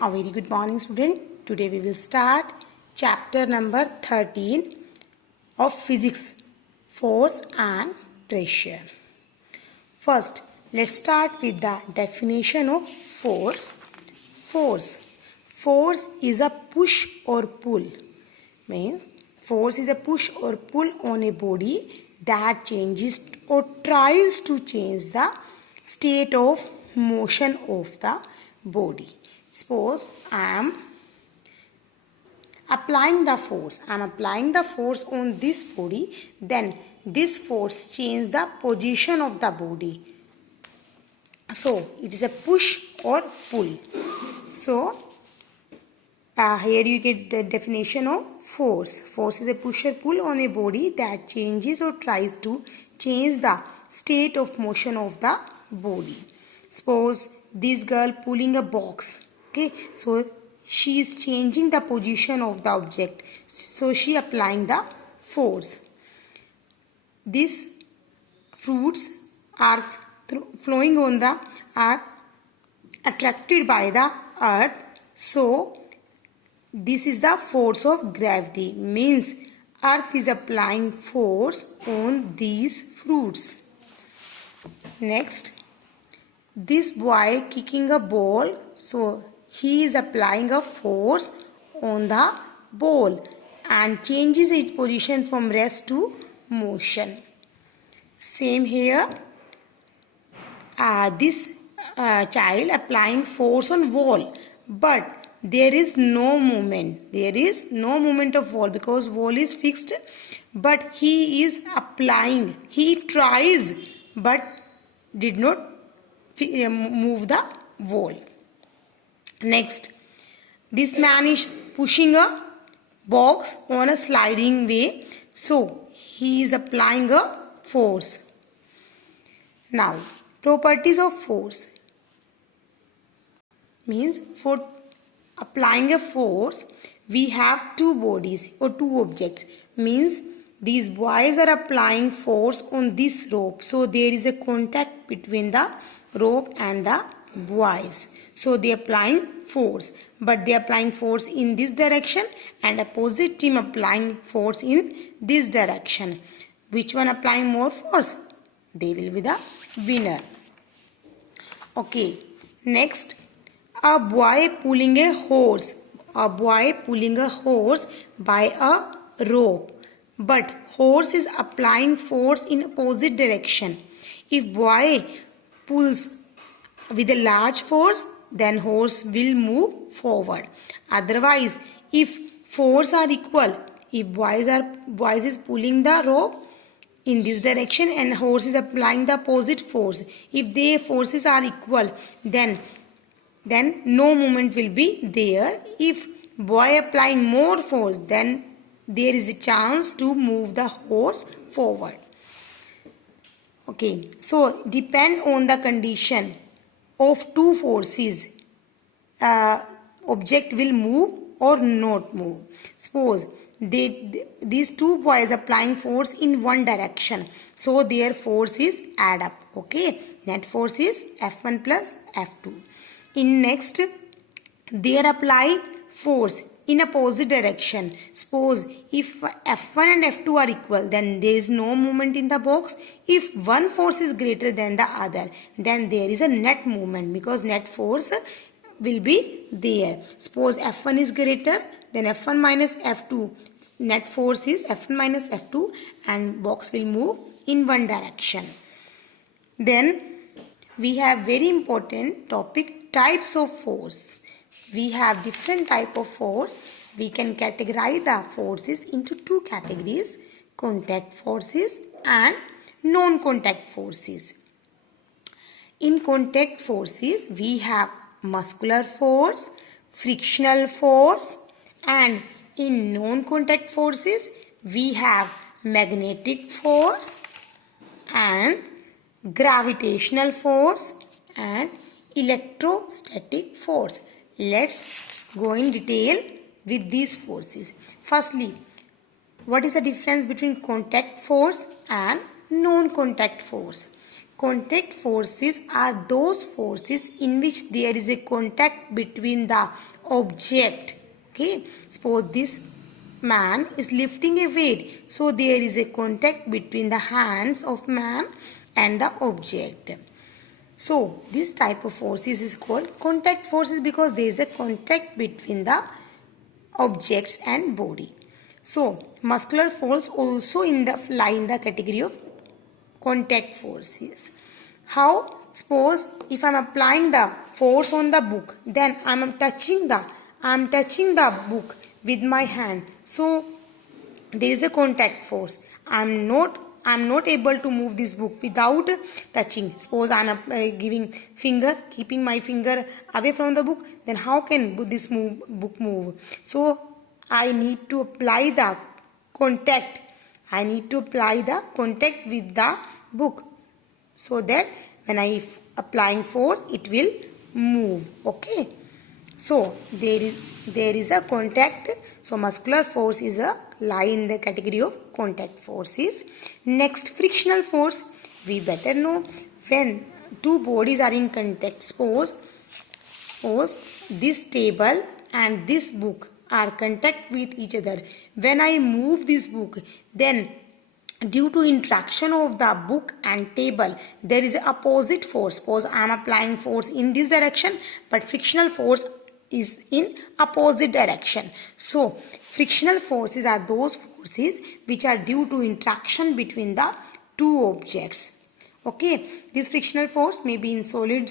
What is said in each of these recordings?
A very good morning, student. Today we will start chapter number 13 of physics, force and pressure. First, let's start with the definition of force. Force is a push or pull. Means force is a push or pull on a body that changes or tries to change the state of motion of the body. Suppose I am applying the force. I am applying the force on this body. Then this force changes the position of the body. So it is a push or pull. So here you get the definition of force. Force is a push or pull on a body that changes or tries to change the state of motion of the body. Suppose this girl pulling a box. Okay, so she is changing the position of the object. So she applying the force. These fruits are flowing on the are attracted by the earth. So this is the force of gravity. Means earth is applying force on these fruits. Next, this boy kicking a ball. So he is applying a force on the ball and changes its position from rest to motion. Same here. This child applying force on wall, but there is no movement. There is no movement of wall because wall is fixed, but he is applying. He tries but did not move the wall. Next, this man is pushing a box on a sliding way. So he is applying a force. Now, properties of force. Means for applying a force, we have two bodies or two objects. Means these boys are applying force on this rope. So there is a contact between the rope and the boys. So they are applying force. But they are applying force in this direction and opposite team applying force in this direction. Which one applying more force? They will be the winner. Okay. Next, a boy pulling a horse. A boy pulling a horse by a rope. But horse is applying force in opposite direction. If boy pulls with a large force, then horse will move forward. Otherwise, if force are equal, if boys is pulling the rope in this direction and horse is applying the opposite force, if their forces are equal, then no movement will be there. If boy applying more force, then there is a chance to move the horse forward. Okay, so depend on the condition of two forces, object will move or not move. Suppose these two boys applying force in one direction, so their forces add up. Okay, net force is F1 plus F2. In next, they are applying force in opposite direction. Suppose if F1 and F2 are equal, then there is no movement in the box. If one force is greater than the other, then there is a net movement because net force will be there. Suppose F1 is greater, then F1 minus F2. Net force is F1 minus F2 and box will move in one direction. Then we have very important topic, types of force. We have different type of force. We can categorize the forces into two categories, contact forces and non-contact forces. In contact forces, we have muscular force, frictional force, and in non-contact forces, we have magnetic force and gravitational force and electrostatic force. Let's go in detail with these forces. Firstly, what is the difference between contact force and non-contact force? Contact forces are those forces in which there is a contact between the object. Okay, suppose this man is lifting a weight, so there is a contact between the hands of man and the object. So this type of forces is called contact forces because there is a contact between the objects and body. So muscular force also lie in the category of contact forces. How? Suppose if I am applying the force on the book, then I am touching the book with my hand. So there is a contact force. I am not able to move this book without touching. Suppose I am keeping my finger away from the book, then how can this book move? So I need to apply the contact. I need to apply the contact with the book, so that when I applying force, it will move. Okay. So there is a contact. So muscular force is a lie in the category of contact forces. Next, frictional force. We better know when two bodies are in contact. Suppose this table and this book are contact with each other. When I move this book, then due to interaction of the book and table, there is a opposite force. Suppose I am applying force in this direction, but frictional force is in opposite direction. So frictional forces are those forces which are due to interaction between the two objects. Okay, this frictional force may be in solid,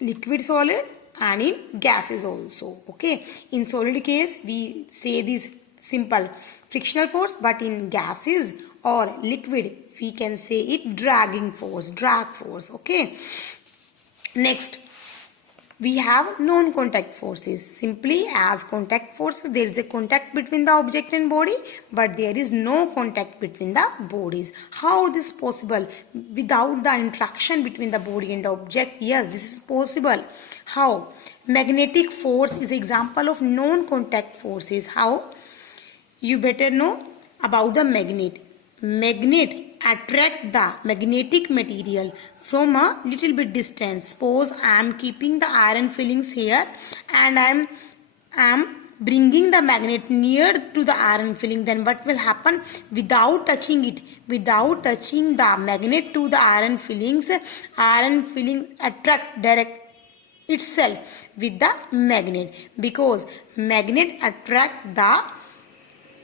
liquid solid, and in gases also. Okay, in solid case we say this simple frictional force, but in gases or liquid we can say it drag force. Okay, next we have non-contact forces. Simply as contact forces, there is a contact between the object and body, but there is no contact between the bodies. How this is possible without the interaction between the body and the object? Yes, this is possible. How? Magnetic force is an example of non-contact forces. How? You better know about the magnet. Magnet attract the magnetic material from a little bit distance. Suppose I am keeping the iron fillings here and I am bringing the magnet near to the iron filling. Then what will happen? Without touching the magnet to the iron filling attract direct itself with the magnet, because magnet attract the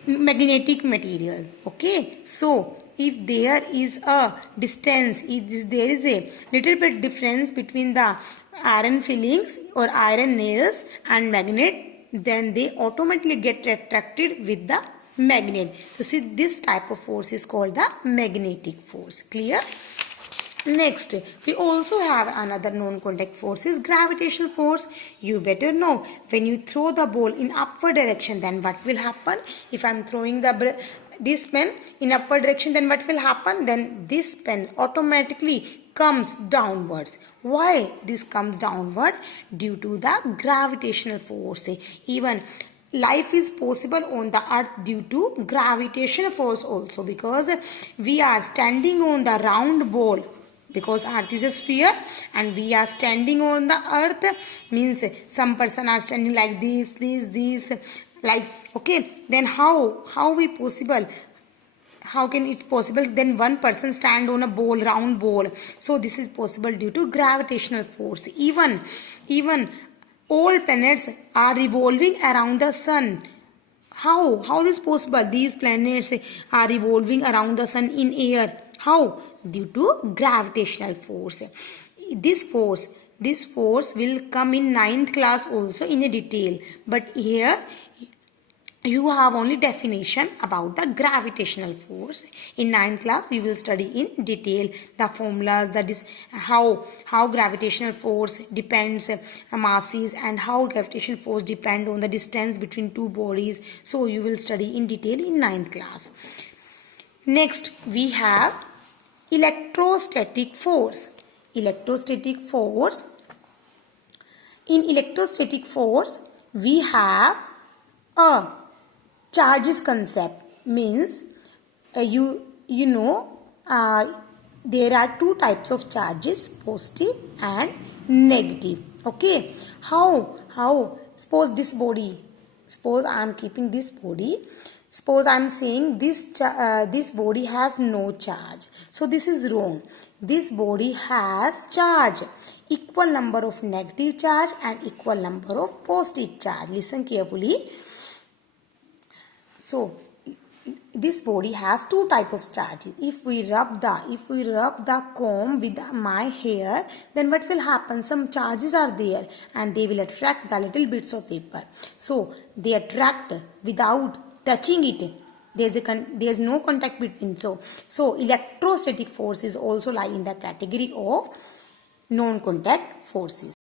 magnetic material. Okay, so if there is a distance, if there is a little bit difference between the iron fillings or iron nails and magnet, then they automatically get attracted with the magnet. So see, this type of force is called the magnetic force. Clear? Next, we also have another non-contact force is gravitational force. You better know, when you throw the ball in upward direction, then what will happen? If I am throwing this pen in upward direction, then what will happen? Then this pen automatically comes downwards. Why this comes downward? Due to the gravitational force. Even life is possible on the earth due to gravitational force also, because we are standing on the round ball. Because earth is a sphere and we are standing on the earth, means some person are standing like this, like, okay, then how can it possible then one person stand on a round ball? So this is possible due to gravitational force. Even all planets are revolving around the sun. How this possible? These planets are revolving around the sun in air. How? Due to gravitational force. This force will come in 9th class also in a detail. But here you have only definition about the gravitational force. In 9th class you will study in detail the formulas, how gravitational force depends masses, and how gravitational force depend on the distance between two bodies. So you will study in detail in 9th class. Next we have electrostatic force. In electrostatic force we have a charges concept. Means you know there are two types of charges, positive and negative. Okay, how suppose this body, suppose I am keeping this body, suppose I am saying this body has no charge, so this is wrong. This body has charge, equal number of negative charge and equal number of positive charge. Listen carefully. So this body has two type of charges. If we rub the comb with my hair, then what will happen? Some charges are there and they will attract the little bits of paper. So they attract without touching it. There's no contact between. So electrostatic forces also lie in the category of non-contact forces.